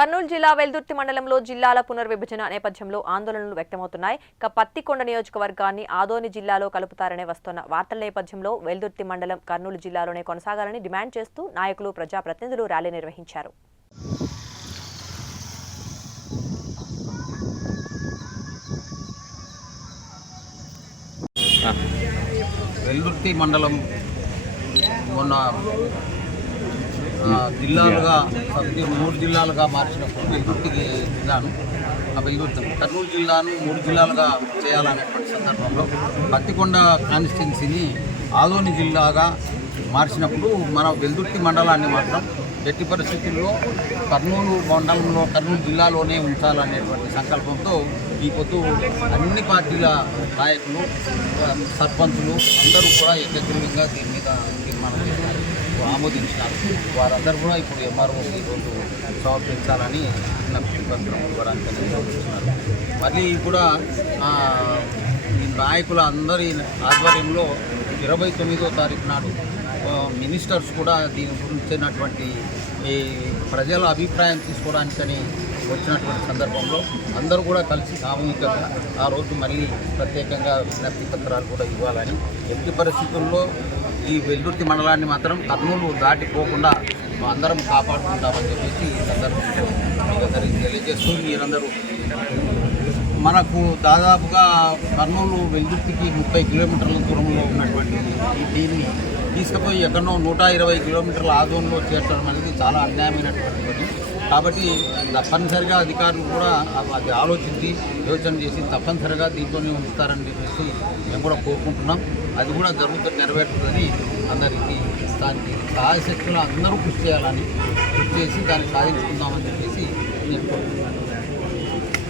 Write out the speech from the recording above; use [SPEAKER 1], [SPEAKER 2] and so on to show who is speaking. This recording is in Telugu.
[SPEAKER 1] కర్నూలు జిల్లా వెల్దుర్తి మండలంలో జిల్లాల పునర్విభజన నేపథ్యంలో ఆందోళనలు వ్యక్తమవుతున్నాయి. ఇక పత్తికొండ నియోజకవర్గాన్ని ఆదోని జిల్లాలో కలుపుతారనే వస్తున్న వార్తల నేపథ్యంలో వెల్దుర్తి మండలం కర్నూలు జిల్లాలోనే కొనసాగాలని డిమాండ్ చేస్తూ నాయకులు ప్రజాప్రతినిధులు ర్యాలీ నిర్వహించారు.
[SPEAKER 2] వెల్దుర్తి మండలం మొన్న జిల్లాలుగా సబ్జీ మూడు జిల్లాలుగా మార్చినప్పుడు వెల్లుర్తి జిల్లాను ఆ కర్నూలు జిల్లాను మూడు జిల్లాలుగా చేయాలనేటువంటి సందర్భంలో పత్తికొండ కాన్స్టిట్యున్సీని ఆదోని జిల్లాగా మార్చినప్పుడు మన వెల్దుర్తి మండలాన్ని మాత్రం ఎట్టి పరిస్థితుల్లో కర్నూలు మండలంలో కర్నూలు జిల్లాలోనే ఉంచాలనేటువంటి సంకల్పంతో ఈ పొద్దు అన్ని పార్టీల నాయకులు సర్పంచులు అందరూ కూడా ఏకగ్రీవంగా దీని మీద తీర్మానం చేశారు. ఆమోదించినారు. వారందరూ కూడా ఇప్పుడు ఎంఆర్ఓ ఈరోజు సమర్పించాలని విజ్ఞప్తి పత్రం ఇవ్వడానికి మళ్ళీ కూడా ఈ నాయకుల అందరి ఆధ్వర్యంలో ఇరవై తొమ్మిదో తారీఖు నాడు మినిస్టర్స్ కూడా దీని గురించినటువంటి ఈ ప్రజల అభిప్రాయం తీసుకోవడానికని వచ్చినటువంటి సందర్భంలో అందరూ కూడా కలిసి సామూహికంగా ఆ రోజు మళ్ళీ ప్రత్యేకంగా విజ్ఞప్తి పత్రాలు కూడా ఇవ్వాలని ఎట్టి పరిస్థితుల్లో ఈ వెల్లుర్తి మండలాన్ని మాత్రం కర్నూలు దాటిపోకుండా అందరం కాపాడుకుంటామని చెప్పేసి ఈ సందర్భంలో మీకు అందరికీ తెలియజేస్తూ మీరందరూ మనకు దాదాపుగా కర్నూలు వెల్దుర్తికి ముప్పై కిలోమీటర్ల దూరంలో ఉన్నటువంటి ఈ దీన్ని తీసుకుపోయి ఎక్కడో నూట ఇరవై కిలోమీటర్ల ఆధ్వర్యంలో చేర్చడం అనేది చాలా అన్యాయమైనటువంటి పని. కాబట్టి తప్పనిసరిగా అధికారులు కూడా అది ఆలోచించి యోచన చేసి తప్పనిసరిగా దీంట్లోనే ఉంచుతారని చెప్పేసి మేము కూడా కోరుకుంటున్నాం. అది కూడా జరుగుతుంది నెరవేరుతుందని అందరికీ దానికి సహాయశక్తులు అందరూ కృషి చేయాలని కృషి చేసి దాన్ని సాధించుకుందామని